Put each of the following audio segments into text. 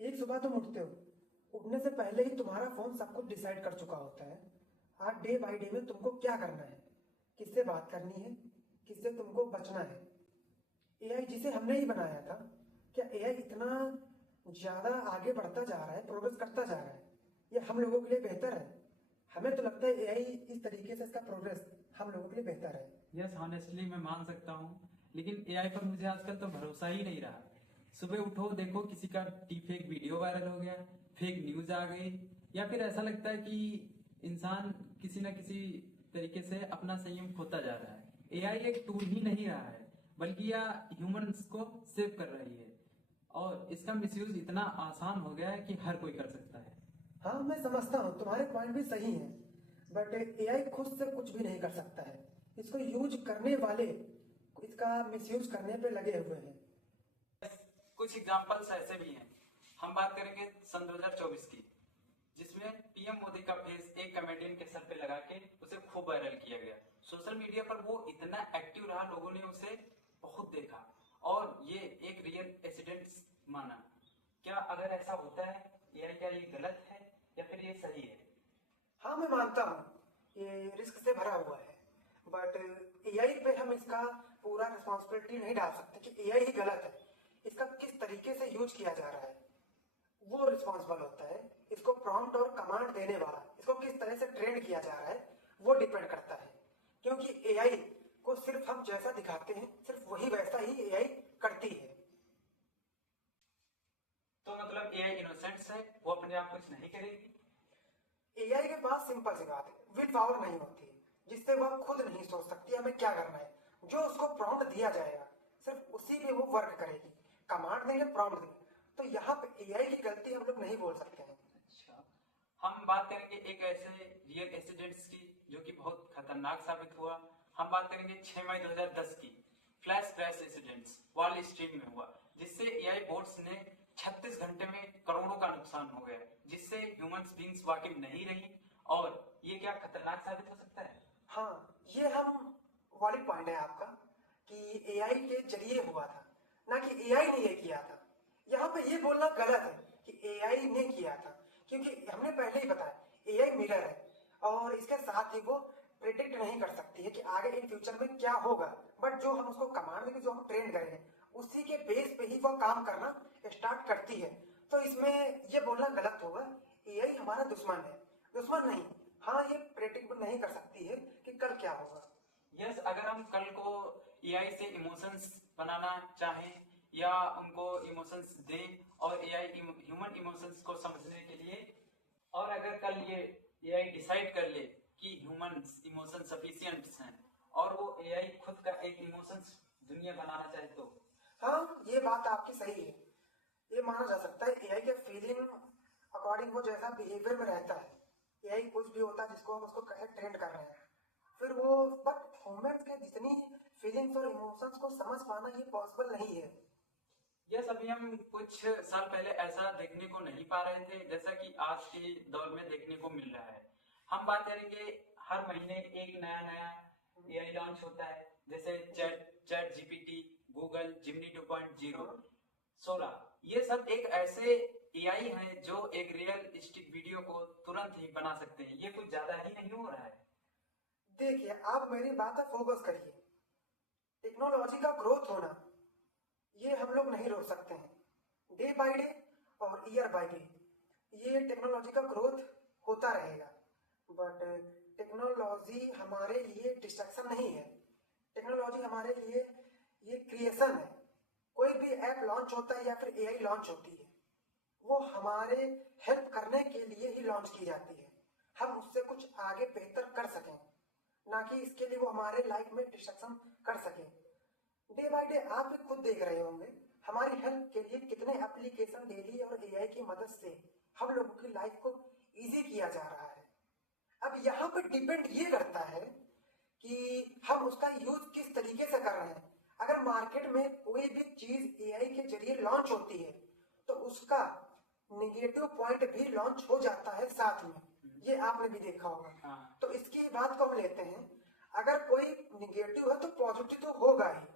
एक सुबह तुम उठते हो, उठने से पहले ही तुम्हारा फोन सब कुछ डिसाइड कर चुका होता है। आज डे बाय डे में तुमको क्या करना है, किससे बात करनी है, किससे तुमको बचना है। एआई जिसे हमने ही बनाया था, क्या एआई इतना ज्यादा आगे बढ़ता जा रहा है, प्रोग्रेस करता जा रहा है, ये हम लोगों के लिए बेहतर है? हमें तो लगता है एआई इस तरीके से इसका प्रोग्रेस हम लोगों के लिए बेहतर है। यस, ऑनेस्टली मैं मान सकता हूँ, लेकिन एआई पर मुझे आजकल तो भरोसा ही नहीं रहा। सुबह उठो, देखो किसी का फेक वीडियो वायरल हो गया, फेक न्यूज आ गई, या फिर ऐसा लगता है कि इंसान किसी न किसी तरीके से अपना संयम खोता जा रहा है। एआई एक टूल ही नहीं रहा है, बल्कि यह ह्यूमंस को सेव कर रही है, और इसका मिसयूज इतना आसान हो गया है कि हर कोई कर सकता है। हाँ, मैं समझता हूँ, तुम्हारे पॉइंट भी सही है, बट एआई खुद से कुछ भी नहीं कर सकता है। इसको यूज करने वाले इसका मिसयूज करने पे लगे हुए हैं। कुछ एग्जांपल्स ऐसे भी हैं। हम बात करेंगे सन 2024 की, जिसमें पीएम मोदी का फेस एक कॉमेडियन के सर पे लगा के उसे खूब वायरल किया गया। सोशल मीडिया पर वो इतना एक्टिव रहा, लोगों ने उसे बहुत देखा और ये एक रियल इंसिडेंट माना। क्या अगर ऐसा होता है, क्या ये गलत है या फिर ये सही है? हाँ, मैं मानता हूँ ये रिस्क से भरा हुआ है, बट एआई पे हम इसका पूरा रिस्पॉन्सिबिलिटी नहीं डाल सकते कि एआई ही गलत है। इसका किस तरीके से यूज किया जा रहा है वो रिस्पॉन्सिबल होता है। इसको प्रॉम्प्ट और कमांड देने वाला, इसको किस तरह से ट्रेन किया जा रहा है वो डिपेंड करता है। क्योंकि एआई को सिर्फ हम जैसा दिखाते हैं, सिर्फ वही वैसा ही एआई करती है। तो मतलब एआई इनोसेंट्स है, वो अपने आप कुछ नहीं करेगी? एआई के पास सिंपल सी बात है, विल पावर नहीं होती है, जिससे वह खुद नहीं सोच सकती हमें क्या करना है। जो उसको प्रॉम्प्ट दिया जाएगा सिर्फ उसी में वो वर्क करेगी। कमांड देंगे, प्रॉम्प्ट देंगे, तो यहाँ पे एआई की गलती हम लोग नहीं बोल सकते हैं। अच्छा, हम बात करेंगे एक ऐसे रियल इंसिडेंट्स की जो कि बहुत खतरनाक साबित हुआ। हम बात करेंगे 6 मई 2010 की फ्लैश क्रैश इंसिडेंट्स वाल स्ट्रीट में हुआ, जिससे एआई बोट्स ने 36 घंटे में करोड़ों का नुकसान हो गया, जिससे ह्यूमंस बींग्स वाकिफ नहीं रही। और ये क्या खतरनाक साबित हो सकता है? हाँ, ये हम वॉलिड पॉइंट है आपका कि एआई के जरिए हुआ था, ना कि एआई ने ये किया था। यहाँ पे ये बोलना गलत है कि एआई ने किया था, क्योंकि हमने पहले ही बताया एआई मिरर है, और इसके साथ ही वो प्रिडिक्ट नहीं कर सकती है कि आगे इन फ्यूचर में क्या होगा। बट जो हम उसको कमांड देंगे, जो हम ट्रेन करेंगे, उसी के बेस पे ही वो काम करना स्टार्ट करती है। तो इसमें ये बोलना गलत होगा एआई हमारा दुश्मन है। दुश्मन नहीं, हाँ, ये प्रेडिक्ट नहीं कर सकती है कि कल क्या होगा। यस, अगर हम कल को एआई से इमोशंस बनाना चाहें या उनको इमोशंस दें और एआई ह्यूमन इमोशंस को समझने के लिए, और अगर कल ये एआई डिसाइड कर ले कि ह्यूमंस इमोशन सफिशिएंट्स हैं और वो एआई खुद का एक इमोशंस दुनिया बनाना चाहे तो? हाँ, ये बात आपकी सही है। ये माना जा सकता है एआई के फीलिंग अकॉर्डिंग वो जैसा बिहेवियर में रहता है, एआई कुछ भी होता है जिसको हम उसको कहे ट्रेंड कर रहे हैं, फिर वो, बट ह्यूमंस के जितनी फीलिंग्स और इमोशंस को समझ पाना ये पॉसिबल नहीं है। यस, अभी हम कुछ साल पहले ऐसा देखने को नहीं पा रहे थे जैसा कि आज के दौर में देखने को मिल रहा है। हम बात करेंगे, हर महीने एक नया नया एआई लॉन्च होता है, जैसे चैट जीपीटी, गूगल जिमनी 2.0, सोरा। ये सब एक ऐसे एआई हैं जो एक रियलिस्टिक वीडियो को तुरंत ही बना सकते हैं। ये कुछ ज्यादा ही नहीं हो रहा है? देखिए, आप मेरी बात पर फोकस करिए। टेक्नोलॉजी का ग्रोथ होना ये हम लोग नहीं रोक सकते हैं। डे बाय डे और ईयर बाय ईयर ये टेक्नोलॉजी का ग्रोथ होता रहेगा, बट टेक्नोलॉजी हमारे लिए डिस्ट्रक्शन नहीं है। टेक्नोलॉजी हमारे लिए ये क्रिएशन है। कोई भी ऐप लॉन्च होता है या फिर एआई लॉन्च होती है, वो हमारे हेल्प करने के लिए ही लॉन्च की जाती है, हम उससे कुछ आगे बेहतर कर सकें, ना कि इसके लिए वो हमारे लाइफ में डिस्ट्रक्शन कर सके। डे बाय डे आप भी खुद देख रहे होंगे हमारी हेल्प के लिए कितने एप्लीकेशन डेली और एआई की मदद से हम लोगों की लाइफ को इजी किया जा रहा है। अब यहाँ पर डिपेंड ये करता है कि हम उसका यूज किस तरीके से कर रहे हैं। अगर मार्केट में कोई भी चीज एआई के जरिए लॉन्च होती है तो उसका निगेटिव पॉइंट भी लॉन्च हो जाता है साथ में, ये आपने भी देखा होगा। हाँ। तो इसकी बात को हम लेते हैं, अगर कोई निगेटिव है तो पॉजिटिव तो होगा ही,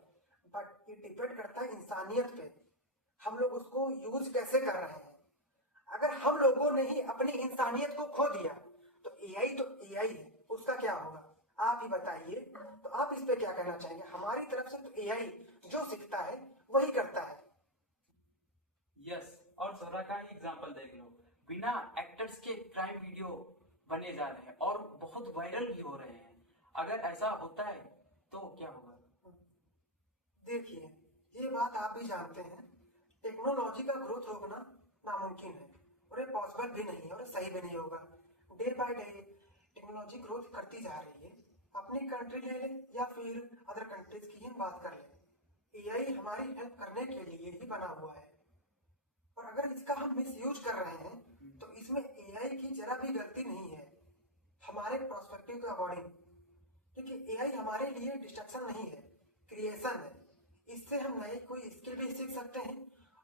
बट ये डिपेंड करता है इंसानियत पे, हम लोग उसको यूज कैसे कर रहे हैं। अगर हम लोगों ने ही अपनी इंसानियत को खो दिया तो एआई है, उसका क्या होगा? आप ही बताइए। तो आप इस पे क्या कहना चाहेंगे? हमारी तरफ से तो एआई जो सीखता है वही करता है। यस, और सोरा का एग्जांपल देख लो, बिना एक्टर्स के क्राइम वीडियो बने जा रहे हैं और बहुत वायरल भी हो रहे हैं। अगर ऐसा होता है तो क्या होगा? देखिए, ये बात आप भी जानते हैं, टेक्नोलॉजी का ग्रोथ रोकना नामुमकिन है और ये पॉसिबल भी नहीं है और सही भी नहीं होगा। Day by day technology growth करती जा रही है। अपनी कंट्री ले लें या फिर अदर कंट्रीज की हम बात कर लें, एआई हमारी हेल्प करने के लिए ही बना हुआ है। और अगर इसका हम मिसयूज कर रहे हैं तो इसमें एआई की जरा भी गलती नहीं है हमारे प्रोस्पेक्टिव के अकॉर्डिंग, क्योंकि एआई हमारे लिए डिस्ट्रक्शन नहीं है, क्रिएशन है। इससे हम नई कोई स्किल भी सीख सकते हैं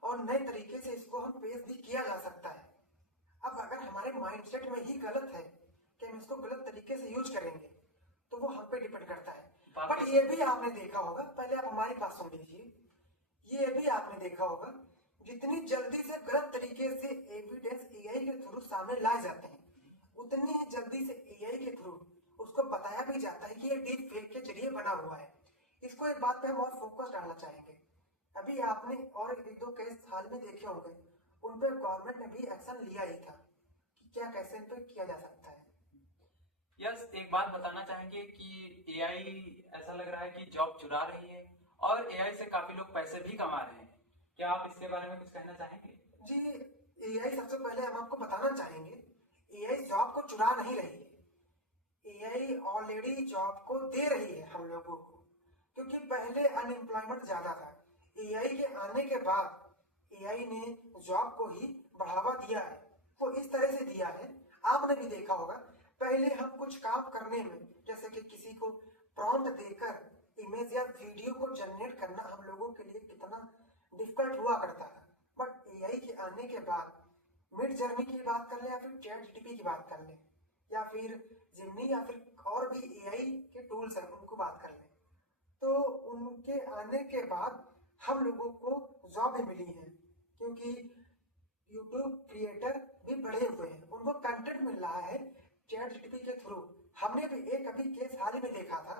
और नए तरीके से इसको हम पेश भी किया जा सकता है। अब अगर हमारे माइंडसेट में ही गलत है कि हम इसको गलत तरीके से यूज करेंगे तो वो हम पे डिपेंड करता है। बट ये भी आपने देखा होगा, पहले आप हमारी बात सुन लीजिए, ये भी आपने देखा होगा जितनी जल्दी से गलत तरीके से एविडेंस एआई के थ्रू सामने लाए जाते हैं, उतनी ही जल्दी से एआई के थ्रू उसको बताया भी जाता है कि ये डीप फेक के जरिए बना हुआ है। इसको एक बात पे हम और फोकस डालना चाहेंगे। अभी आपने और एक दो केस हाल में देखे होंगे, उन पर गवर्नमेंट ने भी एक्शन लिया ही था कि क्या कैसे इन पर किया जा सकता है। यस, एक बात बताना चाहेंगे कि एआई ऐसा लग रहा है कि जॉब चुरा रही है और एआई से काफी लोग पैसे भी कमा रहे हैं। क्या आप इसके बारे में कुछ कहना चाहेंगे? जी, एआई सबसे पहले हम आपको बताना चाहेंगे, एआई जॉब को चुरा नहीं रही है, एआई ऑलरेडी जॉब को दे रही है हम लोगों को, क्योंकि पहले अनएम्प्लॉयमेंट ज्यादा था। एआई के आने के बाद एआई ने जॉब को ही बढ़ावा दिया है। वो इस तरह से दिया है, आपने भी देखा होगा, पहले हम कुछ काम करने में जैसे कि किसी को प्रॉम्प्ट देकर इमेज या वीडियो को जनरेट करना हम लोगों के लिए कितना डिफिकल्ट हुआ करता था। बट एआई के आने के बाद मिड जर्नी की बात कर ले या फिर चैट जीटीपी की बात कर ले या फिर जिमनी या फिर और भी एआई के टूल्स हैं उनको बात कर ले, तो उनके आने के बाद हम लोगों को जॉब भी मिली है, क्योंकि यूट्यूब क्रिएटर भी बढ़े हुए हैं, उनको कंटेंट मिल रहा है चैट जीटीपी के थ्रू। हमने भी एक अभी केस हाल ही में देखा था,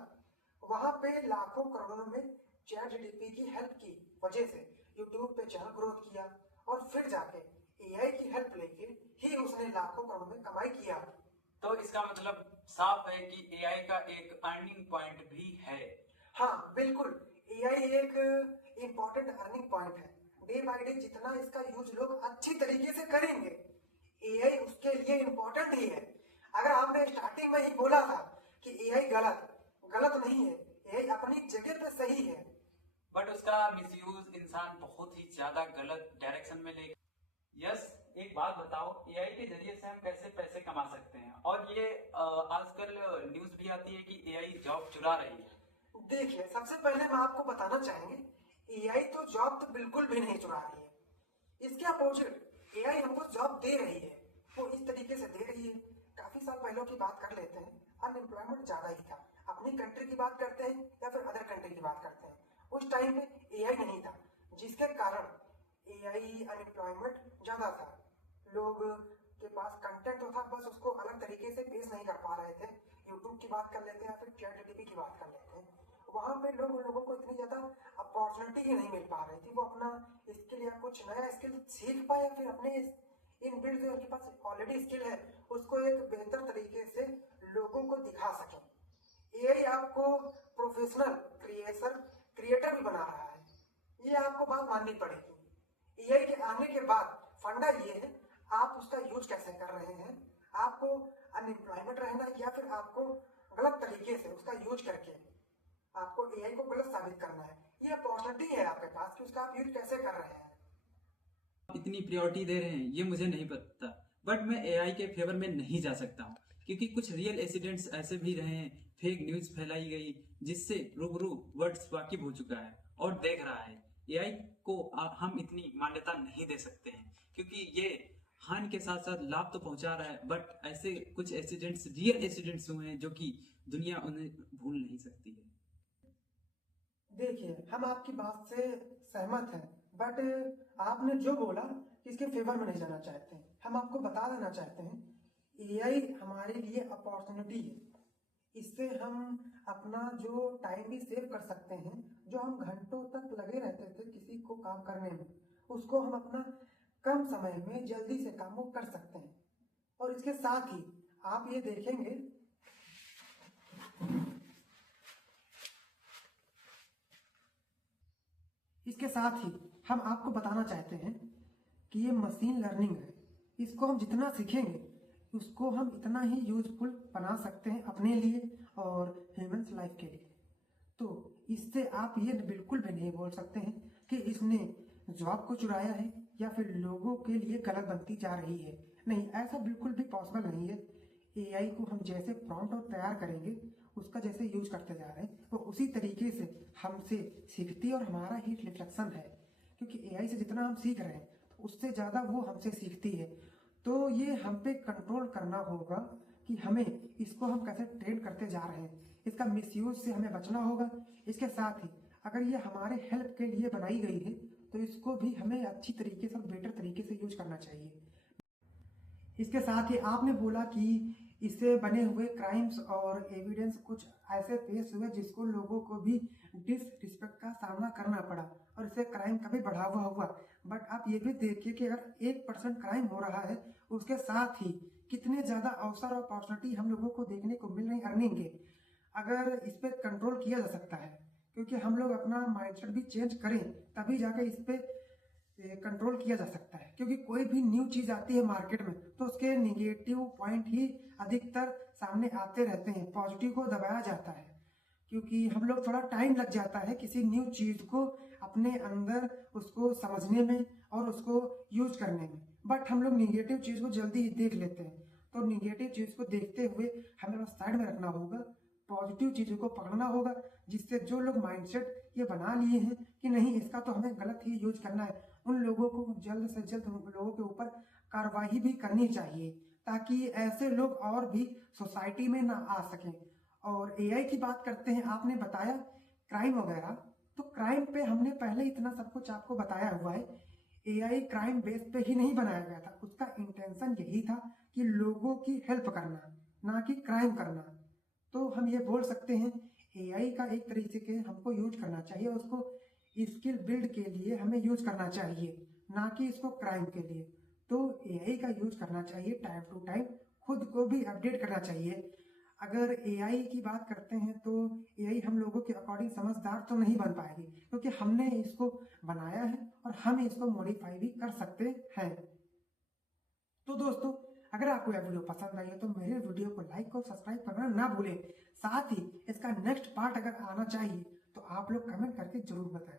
वहां पे लाखों करोड़ों में चैट जीटीपी की हेल्प की वजह से यूट्यूब पे चैनल ग्रोथ किया और फिर जाके एआई की हेल्प लेके ही उसने लाखों करोड़ों में कमाई किया। तो इसका मतलब साफ है कि एआई का एक अर्निंग पॉइंट भी है। हाँ बिल्कुल, एआई एक इम्पोर्टेंट अर्निंग पॉइंट है। डे बाय डे जितना इसका यूज लोग अच्छी तरीके से करेंगे, एआई उसके लिए इम्पोर्टेंट ही है। अगर आपने स्टार्टिंग में ही बोला था कि एआई गलत नहीं है, एआई अपनी जगह पे सही है, बट उसका मिसयूज इंसान बहुत ही ज्यादा गलत डायरेक्शन में ले। यस, एक बात बताओ, एआई के जरिए से हम कैसे पैसे कमा सकते हैं? और ये आजकल न्यूज भी आती है कि एआई जॉब चुरा रही है। देखिए, सबसे पहले मैं आपको बताना चाहेंगे, एआई तो जॉब तो बिल्कुल भी नहीं चुरा रही है। इसके अपोजिट एआई हमको जॉब दे रही है। वो इस तरीके से दे रही है, काफी साल पहले की बात कर लेते हैं, अनएम्प्लॉयमेंट ज्यादा ही था। अपनी कंट्री की बात करते हैं या फिर अदर कंट्री की बात करते हैं, उस टाइम पे एआई नहीं था, जिसके कारण एआई अनएम्प्लॉयमेंट ज्यादा था। लोग के पास कंटेंट तो था, बस उसको अलग तरीके से पेश नहीं कर पा रहे थे। यूट्यूब की बात कर लेते हैं या फिर चैट जीटीपी की बात कर लेते हैं, वहां पे लोगों को इतनी ज्यादा अपॉर्चुनिटी ही नहीं मिल पा रही थी। वो अपना स्किल या कुछ नया स्किल सीख पाए या फिर अपने इन बिल्ड जो उनके पास ऑलरेडी स्किल है उसको एक बेहतर तरीके से लोगों को दिखा सके। एआई आपको प्रोफेशनल क्रिएटर भी बना रहा है, ये आपको बात माननी पड़ेगी। एआई के आने के बाद फंडा ये है, आप उसका यूज कैसे कर रहे हैं, आपको अनएम्प्लॉयमेंट रहना है या फिर आपको गलत तरीके से उसका यूज करके आपको एआई को गलत साबित करना है। ये अपॉर्चुनिटी है आपके पास कि उसका आप यूज कैसे कर रहे हैं। इतनी प्रायोरिटी दे रहे हैं ये मुझे नहीं पता, बट मैं एआई के फेवर में नहीं जा सकता हूँ, क्योंकि कुछ रियल इंसिडेंट्स ऐसे भी रहे हैं, फेक न्यूज फैलाई गई जिससे रूबरू वर्ड्स वाकिफ हो चुका है और देख रहा है। एआई को हम इतनी मान्यता नहीं दे सकते हैं, क्योंकि ये हानि के साथ साथ लाभ तो पहुंचा रहा है, बट ऐसे कुछ इंसिडेंट्स रियल इंसिडेंट्स हुए हैं जो कि दुनिया उन्हें भूल नहीं सकती है। देखिए, हम आपकी बात से सहमत हैं, बट आपने जो बोला इसके फेवर में नहीं जाना चाहते हैं। हम आपको बता देना चाहते हैं एआई हमारे लिए अपॉर्चुनिटी है। इससे हम अपना जो टाइम भी सेव कर सकते हैं। जो हम घंटों तक लगे रहते थे किसी को काम करने में, उसको हम अपना कम समय में जल्दी से काम को कर सकते हैं। और इसके साथ ही आप ये देखेंगे इसके साथ ही हम आपको बताना चाहते हैं कि ये मशीन लर्निंग है। इसको हम जितना सीखेंगे उसको हम इतना ही यूजफुल बना सकते हैं अपने लिए और ह्यूमंस लाइफ के लिए। तो इससे आप ये बिल्कुल भी नहीं बोल सकते हैं कि इसने जॉब को चुराया है या फिर लोगों के लिए गलत बनती जा रही है। नहीं, ऐसा बिल्कुल भी पॉसिबल नहीं है। एआई को हम जैसे प्रॉम्प्ट और तैयार करेंगे, उसका जैसे यूज करते जा रहे हैं, वो उसी तरीके से हमसे सीखती है और हमारा ही रिफ्लेक्शन है। क्योंकि एआई से जितना हम सीख रहे हैं तो उससे ज़्यादा वो हमसे सीखती है। तो ये हम पे कंट्रोल करना होगा कि हमें इसको हम कैसे ट्रेन करते जा रहे हैं। इसका मिसयूज से हमें बचना होगा। इसके साथ ही अगर ये हमारे हेल्प के लिए बनाई गई है तो इसको भी हमें अच्छी तरीके से और बेटर तरीके से यूज करना चाहिए। इसके साथ ही आपने बोला कि इससे बने हुए क्राइम्स और एविडेंस कुछ ऐसे पेश हुए जिसको लोगों को भी डिसरिस्पेक्ट का सामना करना पड़ा और इससे क्राइम का भी बढ़ावा हुआ। बट आप ये भी देखिए कि अगर 1% क्राइम हो रहा है, उसके साथ ही कितने ज़्यादा अवसर और अपॉर्चुनिटी हम लोगों को देखने को मिल रही अर्निंग के। अगर इस पर कंट्रोल किया जा सकता है, क्योंकि हम लोग अपना माइंडसेट भी चेंज करें तभी जाकर इस पर कंट्रोल किया जा सकता है। क्योंकि कोई भी न्यू चीज़ आती है मार्केट में तो उसके निगेटिव पॉइंट ही अधिकतर सामने आते रहते हैं, पॉजिटिव को दबाया जाता है। क्योंकि हम लोग थोड़ा टाइम लग जाता है किसी न्यू चीज़ को अपने अंदर उसको समझने में और उसको यूज करने में। बट हम लोग निगेटिव चीज़ को जल्दी ही देख लेते हैं। तो निगेटिव चीज़ को देखते हुए हमें साइड में रखना होगा, पॉजिटिव चीज़ों को पकड़ना होगा, जिससे जो लोग माइंडसेट ये बना लिए हैं कि नहीं इसका तो हमें गलत ही यूज करना है, उन लोगों को जल्द से जल्द उन लोगों के ऊपर कार्रवाई भी करनी चाहिए ताकि ऐसे लोग और भी सोसाइटी में ना आ सकें। और एआई की बात करते हैं, आपने बताया क्राइम वगैरह, तो क्राइम पे हमने पहले इतना सब कुछ आपको बताया हुआ है। एआई क्राइम बेस पे ही नहीं बनाया गया था, उसका इंटेंशन यही था कि लोगों की हेल्प करना, ना कि क्राइम करना। तो हम ये बोल सकते हैं एआई का एक तरीके के हमको यूज करना चाहिए, उसको स्किल बिल्ड के लिए हमें यूज करना चाहिए, ना कि इसको क्राइम के लिए। तो एआई का यूज करना चाहिए टाइम टू टाइम, खुद को भी अपडेट करना चाहिए। अगर एआई की बात करते हैं तो एआई हम लोगों के अकॉर्डिंग समझदार तो नहीं बन पाएगी, क्योंकि हमने इसको बनाया है और हम इसको मॉडिफाई भी कर सकते हैं। तो दोस्तों, अगर आपको यह वीडियो पसंद आई है तो मेरे वीडियो को लाइक और सब्सक्राइब करना ना भूलें। साथ ही इसका नेक्स्ट पार्ट अगर आना चाहिए तो आप लोग कमेंट करके जरूर बताएं।